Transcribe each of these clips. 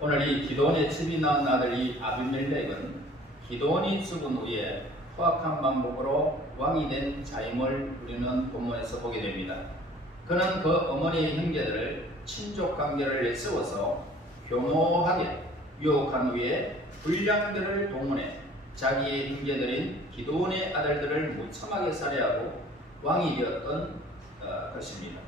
오늘 이 기드온의 집이 낳은 아들 이 아비멜렉은 기드온이 죽은 후에 후악한 방법으로 왕이 된 자임을 우리는 본문에서 보게 됩니다. 그는 그 어머니의 형제들을 친족 관계를 내세워서 교묘하게 유혹한 후에 불량들을 동원해 자기의 형제들인 기드온의 아들들을 무참하게 살해하고 왕이 되었던 것입니다.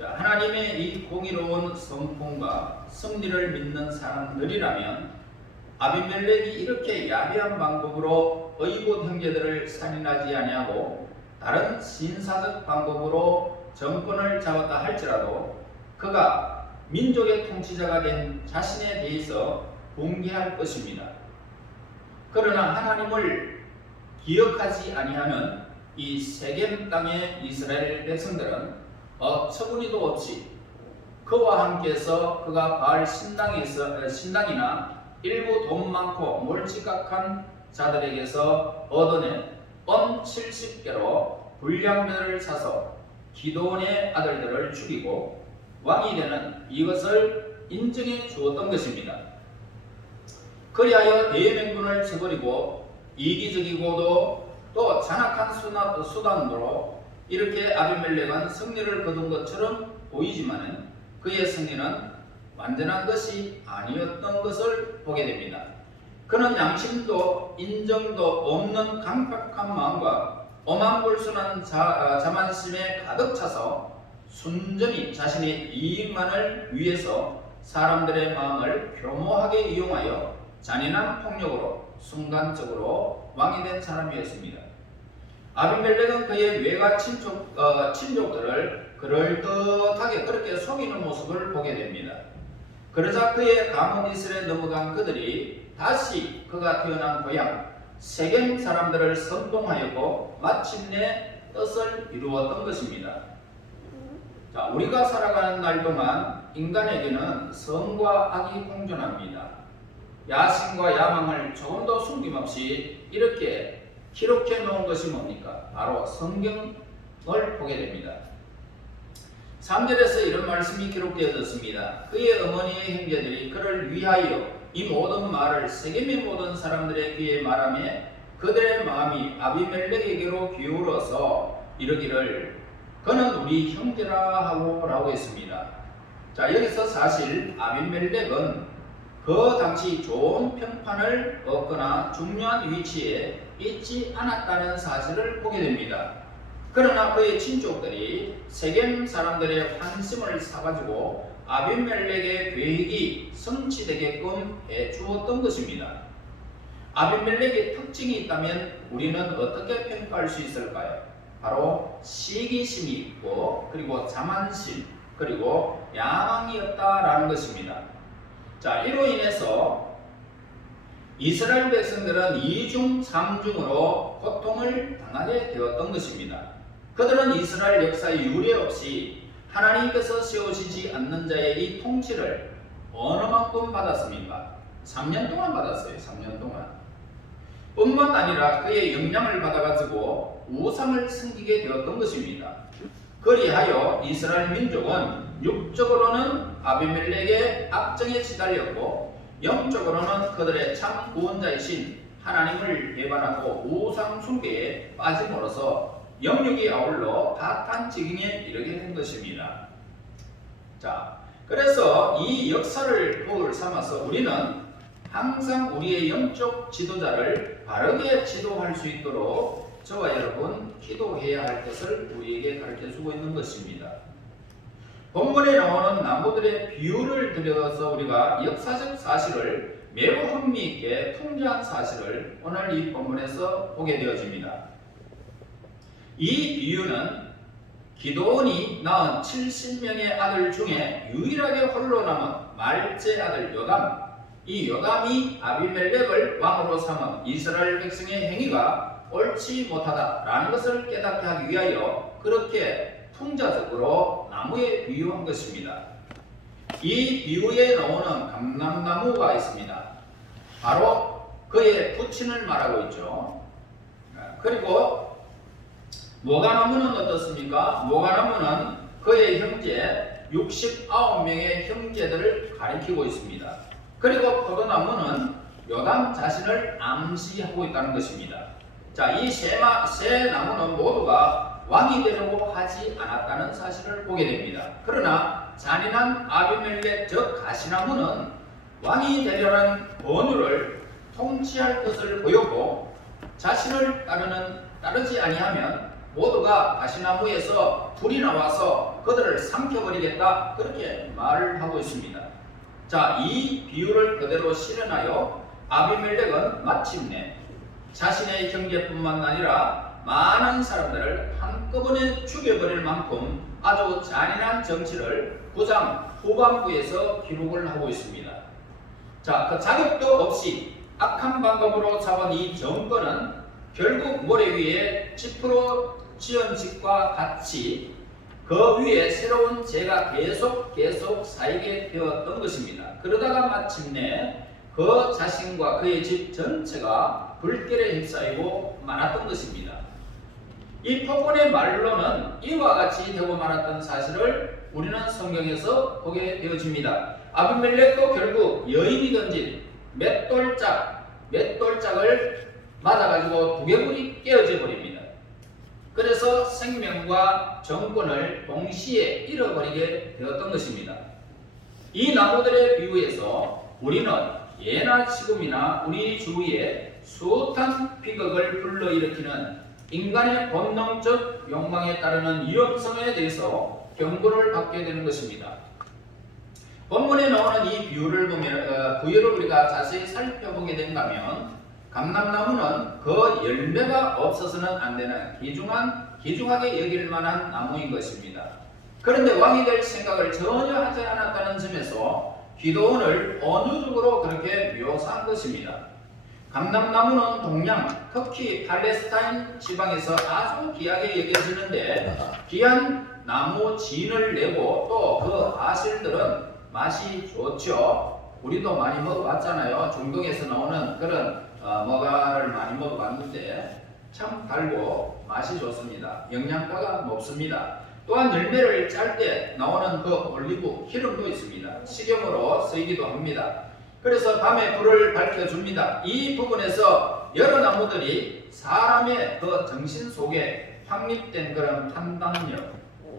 하나님의 이 공의로운 성품과 섭리를 믿는 사람들이라면 아비멜렉이 이렇게 야비한 방법으로 의붓 형제들을 살인하지 아니하고 다른 신사적 방법으로 정권을 잡았다 할지라도 그가 민족의 통치자가 된 자신에 대해서 공개할 것입니다. 그러나 하나님을 기억하지 아니하는 이 세겜 땅의 이스라엘 백성들은 어처구니도 없이 그와 함께서 그가 바알 신당이나 일부 돈 많고 몰지각한 자들에게서 얻어낸 뻔 70개로 불량배를 사서 기드온의 아들들을 죽이고 왕이 되는 이것을 인정해 주었던 것입니다. 그리하여 대맹군을 쳐버리고 이기적이고도 또 잔악한 수단으로 이렇게 아비멜렉은 승리를 거둔 것처럼 보이지만 그의 승리는 완전한 것이 아니었던 것을 보게 됩니다. 그는 양심도 인정도 없는 강팍한 마음과 어만불순한 자만심에 가득 차서 순전히 자신의 이익만을 위해서 사람들의 마음을 교묘하게 이용하여 잔인한 폭력으로 순간적으로 왕이 된 사람이었습니다. 아비멜렉은 그의 외가 친족들을 그럴듯하게 그렇게 속이는 모습을 보게 됩니다. 그러자 그의 가문 이슬에 넘어간 그들이 다시 그가 태어난 고향 세겜 사람들을 선동하였고 마침내 뜻을 이루었던 것입니다. 우리가 살아가는 날 동안 인간에게는 성과 악이 공존합니다. 야심과 야망을 조금도 숨김없이 이렇게 기록해 놓은 것이 뭡니까? 바로 성경을 보게 됩니다. 3절에서 이런 말씀이 기록되어졌습니다. 그의 어머니의 형제들이 그를 위하여 이 모든 말을 세겜의 모든 사람들의 귀에 말하며 그들의 마음이 아비멜렉에게로 기울어서 이르기를 그는 우리 형제라 하고 라고 했습니다. 여기서 사실 아비멜렉은 그 당시 좋은 평판을 얻거나 중요한 위치에 있지 않았다는 사실을 보게 됩니다. 그러나 그의 친족들이 세겜 사람들의 환심을 사가지고 아비멜렉의 계획이 성취되게끔 해주었던 것입니다. 아비멜렉의 특징이 있다면 우리는 어떻게 평가할 수 있을까요? 바로 시기심이 있고 그리고 자만심 그리고 야망이었다라는 것입니다. 이로 인해서 이스라엘 백성들은 2중 3중으로 고통을 당하게 되었던 것입니다. 그들은 이스라엘 역사에 유례 없이 하나님께서 세우시지 않는 자의 이 통치를 어느 만큼 받았습니까? 3년 동안 받았어요. 3년 동안. 뿐만 아니라 그의 영향을 받아가지고 우상을 섬기게 되었던 것입니다. 그리하여 이스라엘 민족은 육적으로는 아비멜렉의 악정에 시달렸고 영적으로는 그들의 참 구원자이신 하나님을 배반하고 우상 숭배에 빠짐으로써 영육이 아울러 파탄 지경에 이르게 된 것입니다. 그래서 이 역사를 도울 삼아서 우리는 항상 우리의 영적 지도자를 바르게 지도할 수 있도록 저와 여러분 기도해야 할 것을 우리에게 가르쳐주고 있는 것입니다. 본문에 나오는 나무들의 비유를 들여서 우리가 역사적 사실을 매우 흥미있게 풍자한 사실을 오늘 이 본문에서 보게 되어집니다. 이 비유는 기드온이 낳은 70명의 아들 중에 유일하게 홀로 남은 말제 아들 요담, 이 요담이 아비멜렉을 왕으로 삼은 이스라엘 백성의 행위가 옳지 못하다라는 것을 깨닫게 하기 위하여 그렇게 풍자적으로 나무에 비유한 것입니다. 이 비유에 나오는 감람나무가 있습니다. 바로 그의 부친을 말하고 있죠. 그리고 모가나무는 어떻습니까? 모가나무는 그의 형제 69명의 형제들을 가리키고 있습니다. 그리고 포도나무는 요담 자신을 암시하고 있다는 것입니다. 자, 이 세 나무는 모두가 왕이 되려고 하지 않았다는 사실을 보게 됩니다. 그러나 잔인한 아비멜렉 즉 가시나무는 왕이 되려는 권유를 통치할 것을 보였고, 자신을 따르지 아니하면 모두가 가시나무에서 불이 나와서 그들을 삼켜버리겠다, 그렇게 말을 하고 있습니다. 자, 이 비유를 그대로 실현하여 아비멜렉은 마침내 자신의 형제뿐만 아니라 많은 사람들을 한꺼번에 죽여버릴 만큼 아주 잔인한 정치를 9장 후반부에서 기록을 하고 있습니다. 자, 그 자격도 없이 악한 방법으로 잡은 이 정권은 결국 모래 위에 짚으로 지은 집과 같이 그 위에 새로운 죄가 계속 쌓이게 되었던 것입니다. 그러다가 마침내 그 자신과 그의 집 전체가 불길에 휩싸이고 말았던 것입니다. 이 폭군의 말로는 이와 같이 되고 말았던 사실을 우리는 성경에서 보게 되어집니다. 아비멜렉도 결국 여인이 던진 맷돌짝을 맞아가지고 두개골이 깨어져 버립니다. 그래서 생명과 정권을 동시에 잃어버리게 되었던 것입니다. 이 나무들의 비유에서 우리는 예나 지금이나 우리 주위에 숱한 비극을 불러일으키는 인간의 본능적 욕망에 따르는 위험성에 대해서 경고를 받게 되는 것입니다. 본문에 나오는 이 비유를 보면 부유를 우리가 자세히 살펴보게 된다면 감람나무는 그 열매가 없어서는 안 되는 귀중하게 여길 만한 나무인 것입니다. 그런데 왕이 될 생각을 전혀 하지 않았다는 점에서 기도원을 언어적으로 그렇게 묘사한 것입니다. 감람나무는 동양, 특히 팔레스타인 지방에서 아주 귀하게 여겨지는데 귀한 나무 진을 내고 또 그 아실들은 맛이 좋죠. 우리도 많이 먹어봤잖아요. 중동에서 나오는 그런 머가를 많이 먹어봤는데 참 달고 맛이 좋습니다. 영양가가 높습니다. 또한 열매를 짤 때 나오는 그 올리브 기름도 있습니다. 식용으로 쓰이기도 합니다. 그래서 밤에 불을 밝혀줍니다. 이 부분에서 여러 나무들이 사람의 그 정신 속에 확립된 그런 판단력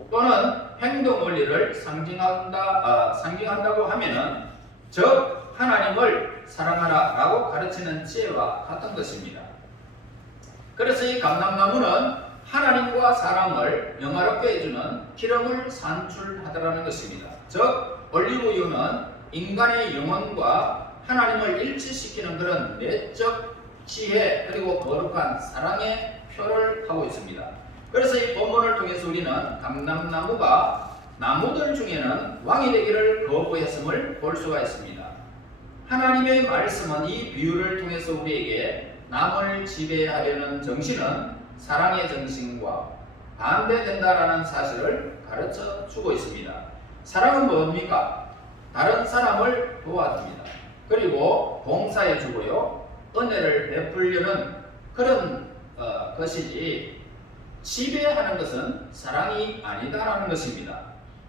또는 행동 원리를 상징한다고 하면은 즉 하나님을 사랑하라라고 가르치는 지혜와 같은 것입니다. 그래서 이 감람나무는 하나님과 사람을 영화롭게 해주는 기름을 산출하더라는 것입니다. 즉 올리브유는 인간의 영혼과 하나님을 일치시키는 그런 내적 지혜 그리고 거룩한 사랑의 표를 하고 있습니다. 그래서 이 본문을 통해서 우리는 감람나무가 나무들 중에는 왕이 되기를 거부했음을 볼 수가 있습니다. 하나님의 말씀은 이 비유를 통해서 우리에게 남을 지배하려는 정신은 사랑의 정신과 반대된다라는 사실을 가르쳐 주고 있습니다. 사랑은 뭡니까? 다른 사람을 도와줍니다. 그리고 봉사해 주고요. 은혜를 베풀려는 그런 것이지 지배하는 것은 사랑이 아니다라는 것입니다.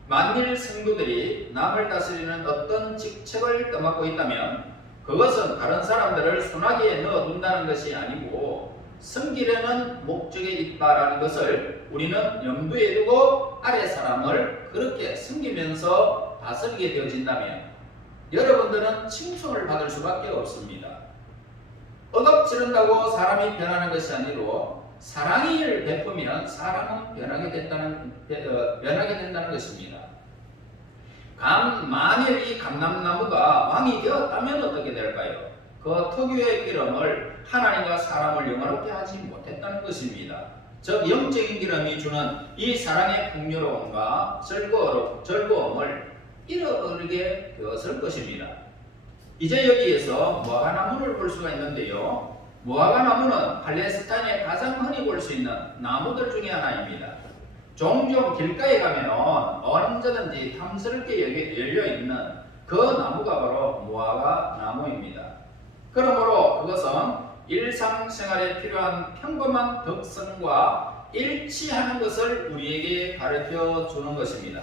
만일 성도들이 남을 다스리는 어떤 직책을 떠맡고 있다면 그것은 다른 사람들을 소나기에 넣어둔다는 것이 아니고 섬기려는 목적에 있다라는 것을 우리는 염두에 두고 아래 사람을 그렇게 섬기면서 다스리게 되어진다면 여러분들은 칭송을 받을 수밖에 없습니다. 억압지른다고 사람이 변하는 것이 아니로 사랑을 베푸면 사람은 변하게 된다는 것입니다. 만일 이 감람나무가 왕이 되었다면 어떻게 될까요? 그 특유의 기름을 하나님과 사람을 영화롭게 하지 못했다는 것입니다. 즉 영적인 기름이 주는 이 사랑의 풍요로움과 즐거움을 잃어버리게 되었을 것입니다. 이제 여기에서 무화과나무를 볼 수가 있는데요. 무화과나무는 팔레스타인에 가장 흔히 볼 수 있는 나무들 중에 하나입니다. 종종 길가에 가면 언제든지 탐스럽게 열려있는 그 나무가 바로 무화과나무입니다. 그러므로 그것은 일상생활에 필요한 평범한 덕성과 일치하는 것을 우리에게 가르쳐 주는 것입니다.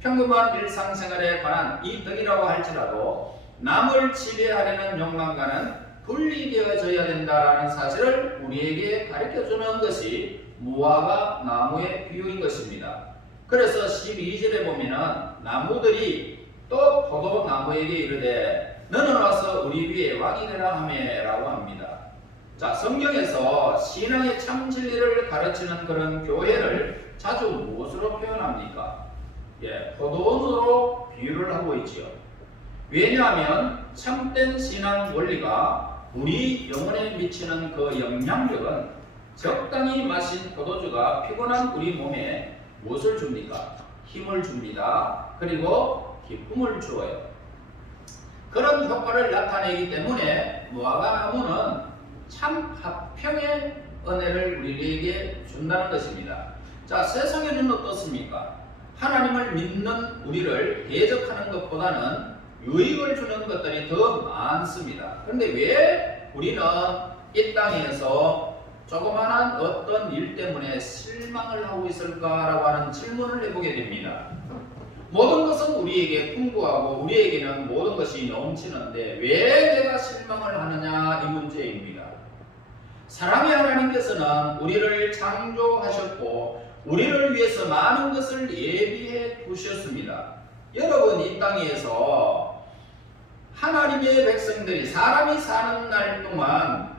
평범한 일상생활에 관한 이 덕이라고 할지라도 남을 지배하려는 욕망과는 분리되어져야 된다는 사실을 우리에게 가르쳐 주는 것이 무화과 나무의 비유인 것입니다. 그래서 12절에 보면은 나무들이 또 포도나무에게 이르되 너는 와서 우리 위에 왕이 되라 하매라고 합니다. 자, 성경에서 신앙의 참 진리를 가르치는 그런 교회를 자주 무엇으로 표현합니까? 포도원으로 비유를 하고 있지요. 왜냐하면 참된 신앙 원리가 우리 영혼에 미치는 그 영향력은 적당히 마신 포도주가 피곤한 우리 몸에 무엇을 줍니까? 힘을 줍니다. 그리고 기쁨을 주어요. 그런 효과를 나타내기 때문에 무화과나무는 참 화평의 은혜를 우리에게 준다는 것입니다. 자, 세상에는 어떻습니까? 하나님을 믿는 우리를 대적하는 것보다는 유익을 주는 것들이 더 많습니다. 그런데 왜 우리는 이 땅에서 조그마한 어떤 일 때문에 실망을 하고 있을까라고 하는 질문을 해보게 됩니다. 모든 것은 우리에게 풍부하고 우리에게는 모든 것이 넘치는데 왜 내가 실망을 하느냐 이 문제입니다. 사랑의 하나님께서는 우리를 창조하셨고 우리를 위해서 많은 것을 예비해 두셨습니다. 여러분, 이 땅에서 하나님의 백성들이 사람이 사는 날 동안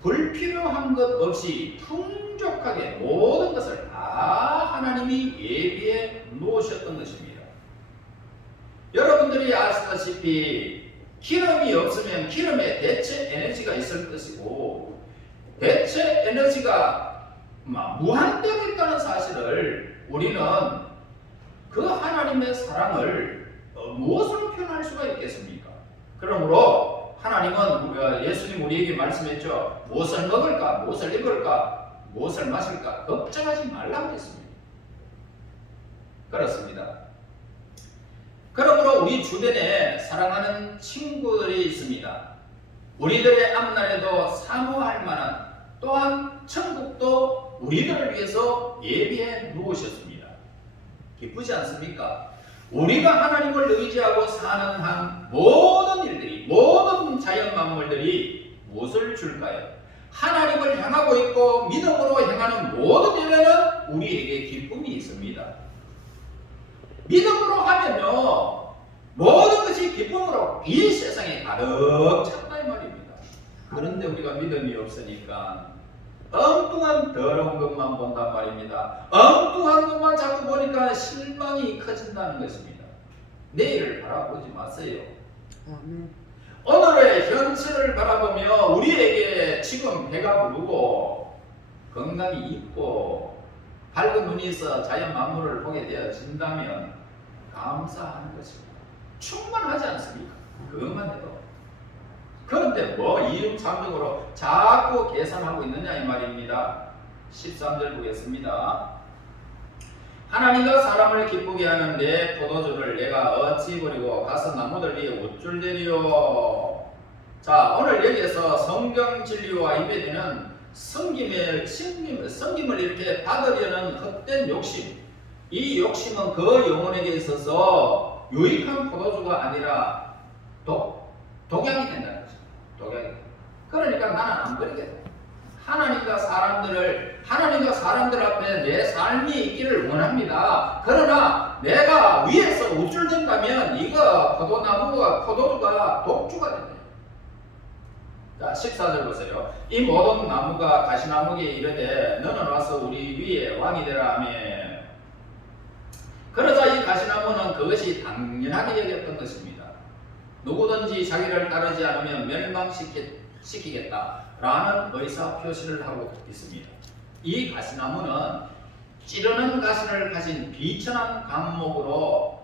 불필요한 것 없이 풍족하게 모든 것을 다 하나님이 예비해 놓으셨던 것입니다. 여러분들이 아시다시피 기름이 없으면 기름에 대체 에너지가 있을 것이고 대체 에너지가 무한대로 있다는 사실을 우리는 그 하나님의 사랑을 무엇으로 표현할 수가 있겠습니까? 그러므로 하나님은 예수님 우리에게 말씀했죠. 무엇을 먹을까? 무엇을 입을까? 무엇을 마실까? 걱정하지 말라고 했습니다. 그렇습니다. 그러므로 우리 주변에 사랑하는 친구들이 있습니다. 우리들의 앞날에도 사모할 만한 또한 천국도 우리들을 위해서 예비해 놓으셨습니다. 기쁘지 않습니까? 우리가 하나님을 의지하고 사는 한 모든 일들이, 모든 자연 만물들이 무엇을 줄까요? 하나님을 향하고 있고 믿음으로 향하는 모든 일에는 우리에게 기쁨이 있습니다. 믿음으로 하면요 모든 것이 기쁨으로 이 세상에 가득 찼다 이 말입니다. 그런데 우리가 믿음이 없으니까 엉뚱한 더러운 것만 본단 말입니다. 엉뚱한 것만 자꾸 보니까 실망이 커진다는 것입니다. 내일을 바라보지 마세요. 오늘의 현실을 바라보며 우리에게 지금 배가 부르고 건강이 있고 밝은 눈이 있어 자연 만물을 보게 되어진다면 감사하는 것입니다. 충분하지 않습니까? 그것만 해도. 그런데 뭐 이중삼중으로 자꾸 계산하고 있느냐 이 말입니다. 13절 보겠습니다. 하나님과 사람을 기쁘게 하는 내 포도주를 내가 어찌 버리고 가서 나무들 위에 우쭐대리요. 자, 오늘 여기에서 성경 진리와 입에되는 섬김을 이렇게 받으려는 헛된 욕심, 이 욕심은 그 영혼에게 있어서 유익한 포도주가 아니라 독약이 된다는 것입니다. 독약이. 그러니까 나는 안 버리겠다. 하나님과 사람들 앞에 내 삶이 있기를 원합니다. 그러나 내가 위에서 우쭐댄다면 이거 포도주가 독주가 된다. 자, 14절 보세요. 이 모든 나무가 가시나무에 이르되 너는 와서 우리 위에 왕이 되라 하며. 그러자 이 가시나무는 그것이 당연하게 여겼던 것입니다. 누구든지 자기를 따르지 않으면 멸망시키겠다라는 의사 표시를 하고 있습니다. 이 가시나무는 찌르는 가시를 가진 비천한 감목으로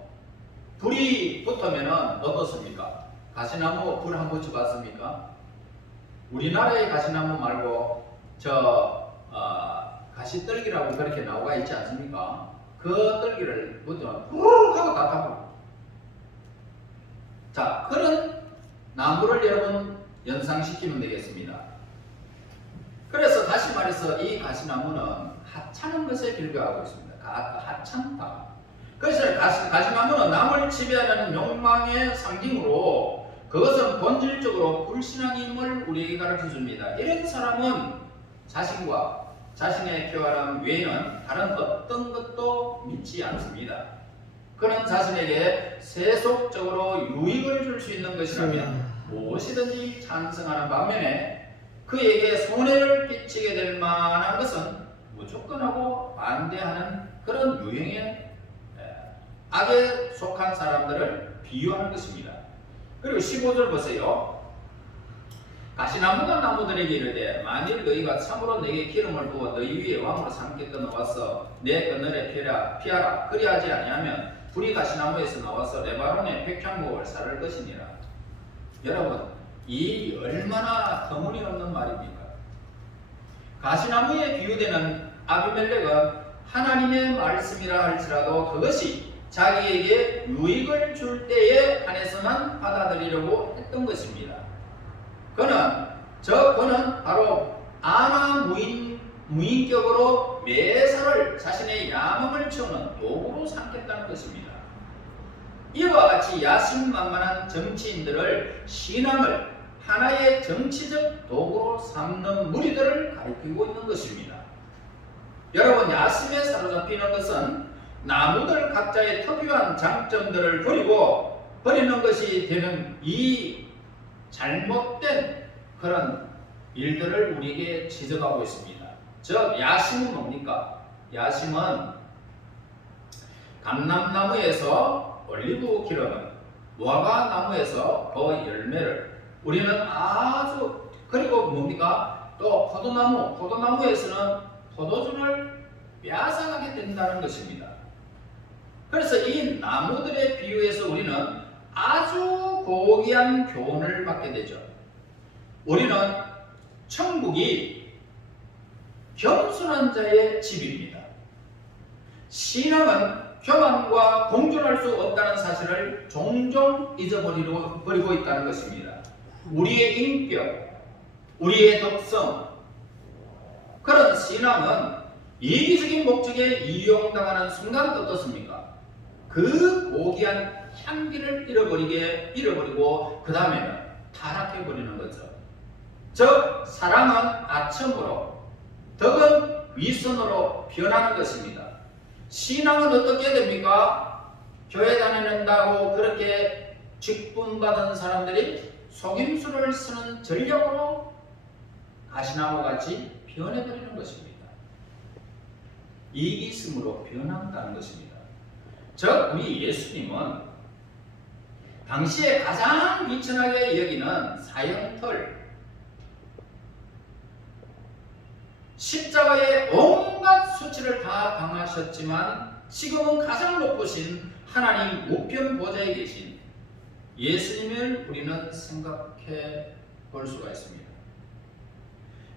불이 붙으면 어떻습니까? 가시나무 불 한번 붙여봤습니까? 우리나라의 가시나무 말고 가시떨기라고 그렇게 나와 있지 않습니까? 그 떨기를 붙으면 후루룩 하고 다 타버려. 자, 그런 나무를 여러분 연상시키면 되겠습니다. 그래서 다시 말해서 이 가시나무는 하찮은 것에 불과하고 있습니다. 하찮다. 그래서 가시나무는 남을 지배하려는 욕망의 상징으로 그것은 본질적으로 불신앙임을 우리에게 가르쳐 줍니다. 이런 사람은 자신과 자신의 교활함 외에는 다른 어떤 것도 믿지 않습니다. 그는 자신에게 세속적으로 유익을 줄 수 있는 것이라면 무엇이든지 찬성하는 반면에 그에게 손해를 끼치게 될 만한 것은 무조건 하고 반대하는 그런 유형의 악에 속한 사람들을 비유하는 것입니다. 그리고 15절 보세요. 가시나무가 나무들에게 이르되 만일 너희가 참으로 내게 기름을 부어 너희 위에 왕으로 삼게 끊어와서 내 그늘에 피하라. 그리하지 아니하면 불이 가시나무에서 나와서 레바논의 백향목을 사를 것이니라. 여러분, 이 얼마나 터무니없는 말입니까? 가시나무에 비유되는 아비멜렉은 하나님의 말씀이라 할지라도 그것이 자기에게 유익을 줄 때에 한해서만 받아들이려고 했던 것입니다. 그는 바로 무인격으로 매사를 자신의 야망을 채우는 도구로 삼겠다는 것입니다. 이와 같이 야심만만한 정치인들을 신앙을 하나의 정치적 도구로 삼는 무리들을 가리키고 있는 것입니다. 여러분, 야심에 사로잡히는 것은 나무들 각자의 특유한 장점들을 버리는 것이 되는 이 잘못된 그런 일들을 우리에게 지적하고 있습니다. 즉, 야심은 뭡니까? 야심은 감람나무에서 올리브 기름을, 무화과나무에서 그 열매를 우리는 그리고 뭡니까? 또 포도나무에서는 포도주를 빼앗아가게 된다는 것입니다. 그래서 이 나무들의 비유에서 우리는 아주 고귀한 교훈을 받게 되죠. 우리는 천국이 겸손한 자의 집입니다. 신앙은 교만과 공존할 수 없다는 사실을 종종 잊어버리고 있다는 것입니다. 우리의 인격, 우리의 덕성, 그런 신앙은 이기적인 목적에 이용당하는 순간 어떻습니까? 그 고귀한 향기를 잃어버리고 그 다음에는 타락해버리는 거죠. 즉, 사랑은 아첨으로, 덕은 위선으로 변하는 것입니다. 신앙은 어떻게 됩니까? 교회 다니는다고 그렇게 직분받은 사람들이 속임수를 쓰는 전략으로 가시나무같이 변해버리는 것입니다. 이기심으로 변한다는 것입니다. 즉, 우리 예수님은 당시에 가장 비천하게 여기는 사형털, 십자가의 온갖 수치를 다 당하셨지만 지금은 가장 높으신 하나님 우편 보좌에 계신 예수님을 우리는 생각해 볼 수가 있습니다.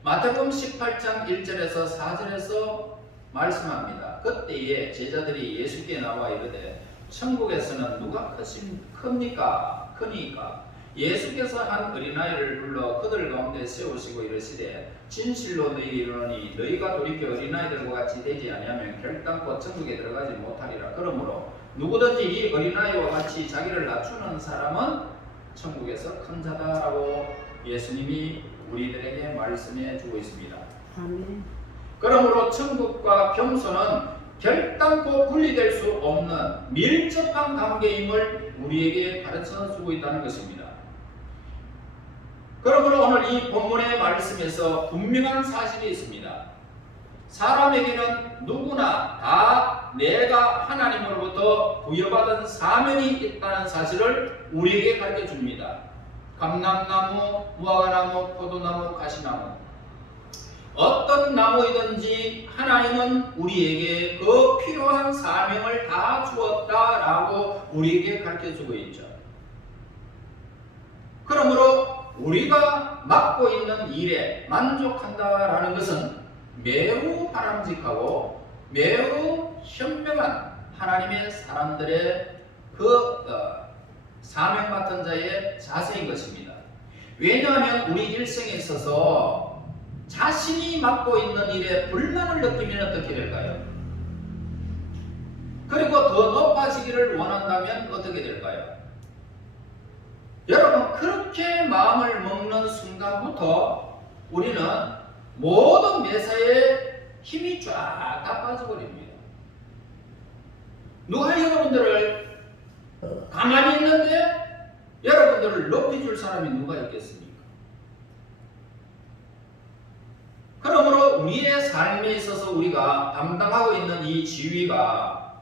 마태복음 18장 1절에서 4절에서 말씀합니다. 그때에 제자들이 예수께 나와 이르되 천국에서는 누가 크니까? 예수께서 한 어린아이를 불러 그들 가운데 세우시고 이르시되 진실로 너희에게 이르노니 너희가 돌이켜 어린아이들과 같이 되지 아니하면 결단코 천국에 들어가지 못하리라. 그러므로 누구든지 이 어린아이와 같이 자기를 낮추는 사람은 천국에서 큰 자다라고 예수님이 우리들에게 말씀해 주고 있습니다. 아멘. 그러므로 천국과 겸손은 결단코 분리될 수 없는 밀접한 관계임을 우리에게 가르쳐 주고 있다는 것입니다. 그러므로 오늘 이 본문의 말씀에서 분명한 사실이 있습니다. 사람에게는 누구나 다 내가 하나님으로부터 부여받은 사명이 있다는 사실을 우리에게 가르쳐 줍니다. 감람나무, 무화과나무, 포도나무, 가시나무, 어떤 나무이든지 하나님은 우리에게 그 필요한 사명을 다 주었다라고 우리에게 가르쳐 주고 있죠. 그러므로 우리가 맡고 있는 일에 만족한다라는 것은 매우 바람직하고 매우 현명한 하나님의 사람들의 사명 맡은 자의 자세인 것입니다. 왜냐하면 우리 일생에 있어서 자신이 맡고 있는 일에 불만을 느끼면 어떻게 될까요? 그리고 더 높아지기를 원한다면 어떻게 될까요? 여러분, 그렇게 마음을 먹는 순간부터 우리는 모든 매사에 힘이 쫙 다 빠져버립니다. 누가 여러분들을 가만히 있는데 여러분들을 높여줄 사람이 누가 있겠습니까? 그러므로 우리의 삶에 있어서 우리가 담당하고 있는 이 지위가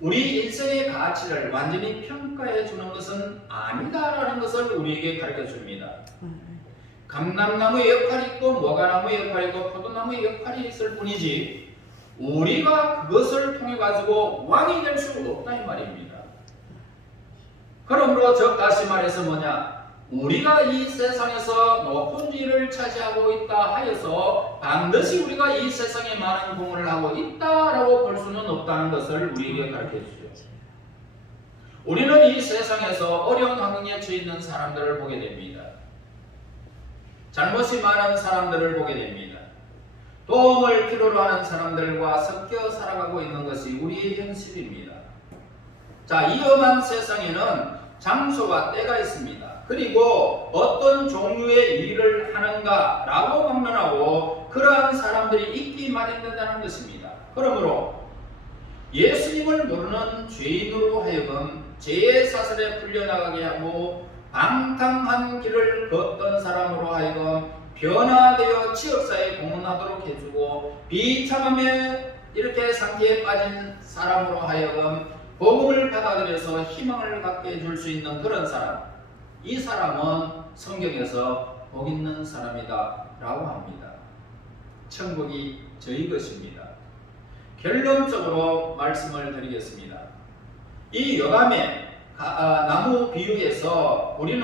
우리 인생의 가치를 완전히 평가해 주는 것은 아니다라는 것을 우리에게 가르쳐 줍니다. 감람나무의 역할이 있고 모가나무의 역할이 있고 포도나무의 역할이 있을 뿐이지 우리가 그것을 통해 가지고 왕이 될 수 없다 이 말입니다. 그러므로 즉 다시 말해서 뭐냐? 우리가 이 세상에서 높은 지위를 차지하고 있다 하여서 반드시 우리가 이 세상에 많은 공헌을 하고 있다라고 볼 수는 없다는 것을 우리에게 가르쳐 주죠. 우리는 이 세상에서 어려운 환경에 처해 있는 사람들을 보게 됩니다. 잘못이 많은 사람들을 보게 됩니다. 도움을 필요로 하는 사람들과 섞여 살아가고 있는 것이 우리의 현실입니다. 자, 이 험한 세상에는 장소와 때가 있습니다. 그리고 어떤 종류의 일을 하는가라고 판단하고 그러한 사람들이 있기 마련된다는 것입니다. 그러므로 예수님을 모르는 죄인으로 하여금 죄의 사슬에 풀려나가게 하고 방탕한 길을 걷던 사람으로 하여금 변화되어 지역사회에 공헌하도록 해주고 비참함에 이렇게 상태에 빠진 사람으로 하여금 복음을 받아들여서 희망을 갖게 해줄 수 있는 그런 사람, 이 사람은 성경에서 복 있는 사람이다 라고 합니다. 천국이 저희 것입니다. 결론적으로 말씀을 드리겠습니다. 이 여담의 나무 비유에서 우리는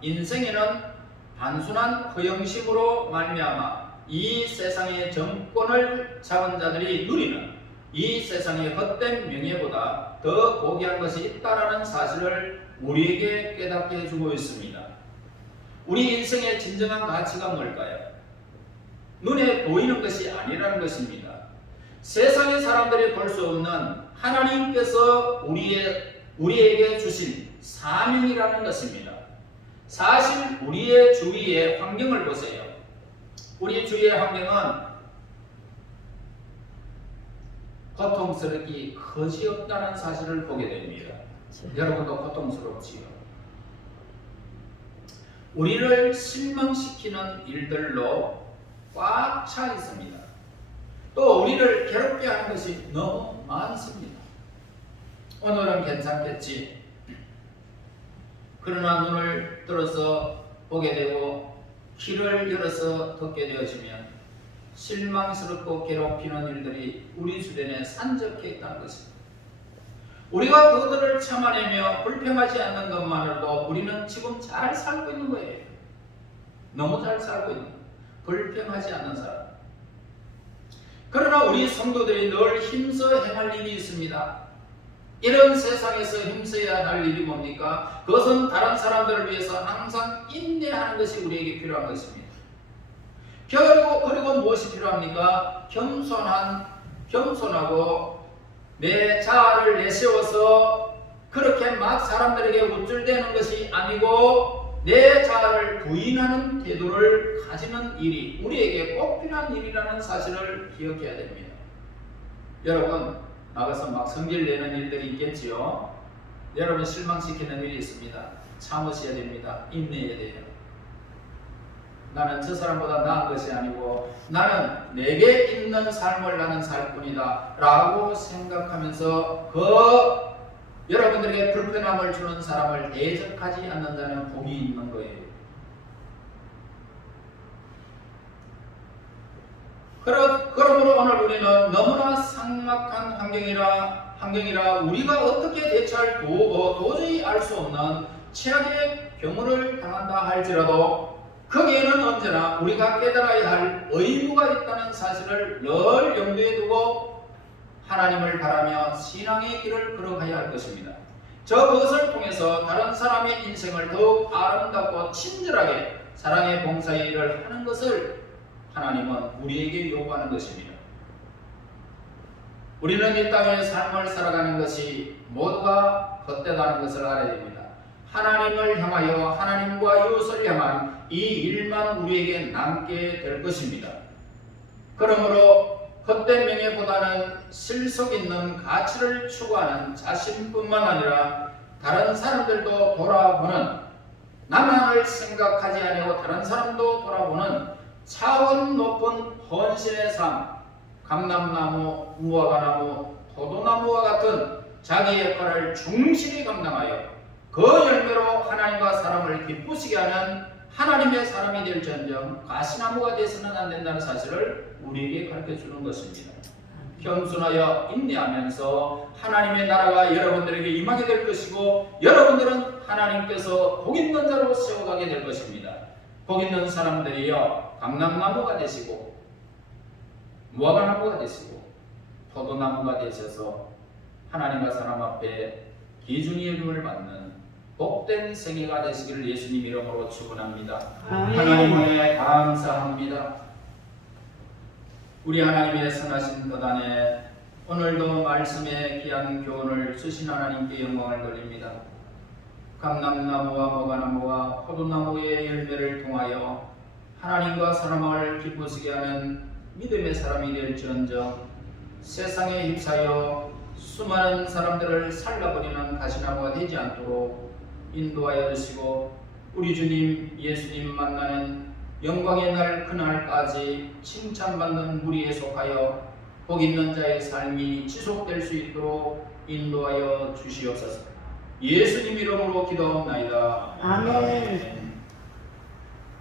인생에는 단순한 허영심으로 말미암아 이 세상의 정권을 잡은 자들이 누리는 이 세상의 헛된 명예보다 더 고귀한 것이 있다라는 사실을 우리에게 깨닫게 해주고 있습니다. 우리 인생의 진정한 가치가 뭘까요? 눈에 보이는 것이 아니라는 것입니다. 세상의 사람들이 볼 수 없는 하나님께서 우리에게 주신 사명이라는 것입니다. 사실 우리의 주위의 환경을 보세요. 우리 주위의 환경은 고통스럽기 거지없다는 사실을 보게 됩니다. 여러분도 고통스럽지요. 우리를 실망시키는 일들로 꽉 차 있습니다. 또 우리를 괴롭게 하는 것이 너무 많습니다. 오늘은 괜찮겠지. 그러나 눈을 들어서 보게 되고 귀를 열어서 듣게 되어지면 실망스럽고 괴롭히는 일들이 우리 주변에 산적해 있다는 것입니다. 우리가 그들을 참아내며 불평하지 않는 것만으로도 우리는 지금 잘 살고 있는 거예요. 너무 잘 살고 있는 거예요. 불평하지 않는 사람. 그러나 우리 성도들이 늘 힘써 행할 일이 있습니다. 이런 세상에서 힘써야 할 일이 뭡니까? 그것은 다른 사람들을 위해서 항상 인내하는 것이 우리에게 필요한 것입니다. 그리고 무엇이 필요합니까? 겸손하고 내 자아를 내세워서 그렇게 막 사람들에게 우쭐대는 것이 아니고 내 자아를 부인하는 태도를 가지는 일이 우리에게 꼭 필요한 일이라는 사실을 기억해야 됩니다. 여러분, 나가서 막 성질내는 일들이 있겠지요. 여러분 실망시키는 일이 있습니다. 참으셔야 됩니다. 인내해야 돼요. 나는 저 사람보다 나은 것이 아니고 나는 내게 있는 삶을 나는 살 뿐이다 라고 생각하면서 여러분들에게 불편함을 주는 사람을 대적하지 않는 자는 복이 있는 거예요. 그러므로 오늘 우리는 너무나 삭막한 환경이라 우리가 어떻게 대처할 도저히 알 수 없는 최악의 경우를 당한다 할지라도 거기에는 언제나 우리가 깨달아야 할 의무가 있다는 사실을 늘 염두에 두고 하나님을 바라며 신앙의 길을 걸어가야 할 것입니다. 그것을 통해서 다른 사람의 인생을 더욱 아름답고 친절하게 사랑의 봉사의 일을 하는 것을 하나님은 우리에게 요구하는 것입니다. 우리는 이 땅의 삶을 살아가는 것이 모두가 헛되다는 것을 알아야 됩니다. 하나님을 향하여 하나님과 이웃을 향한 이 일만 우리에게 남게 될 것입니다. 그러므로 헛된 명예보다는 실속 있는 가치를 추구하는 자신뿐만 아니라 다른 사람들도 돌아보는, 나만을 생각하지 아니하고 다른 사람도 돌아보는 차원 높은 헌신의 삶, 감람나무, 무화과나무, 포도나무와 같은 자기 역할을 충실히 감당하여 그 열매로 하나님과 사람을 기쁘시게 하는 하나님의 사람이 될지언정 가시나무가 되어서는 안 된다는 사실을 우리에게 가르쳐주는 것입니다. 겸손하여 인내하면서 하나님의 나라가 여러분들에게 임하게 될 것이고, 여러분들은 하나님께서 복 있는 자로 세워가게 될 것입니다. 복 있는 사람들이여 감람나무가 되시고 무화과나무가 되시고 포도나무가 되셔서 하나님과 사람 앞에 기준이 여김을 받는 복된 생애가 되시기를 예수님 이름으로 축원합니다. 하나님 은혜 감사합니다. 우리 하나님의 선하신 것 안에 오늘도 말씀의 귀한 교훈을 주신 하나님께 영광을 돌립니다. 감람나무와 무화과나무와 포도나무의 열매를 통하여 하나님과 사람을 기쁘시게 하는 믿음의 사람이 될지언정 세상에 휩싸여 수많은 사람들을 살라버리는 가시나무가 되지 않도록 인도하여 주시고, 우리 주님 예수님 만나는 영광의 날 그날까지 칭찬받는 무리에 속하여 복 있는 자의 삶이 지속될 수 있도록 인도하여 주시옵소서. 예수님 이름으로 기도하옵나이다. 아멘.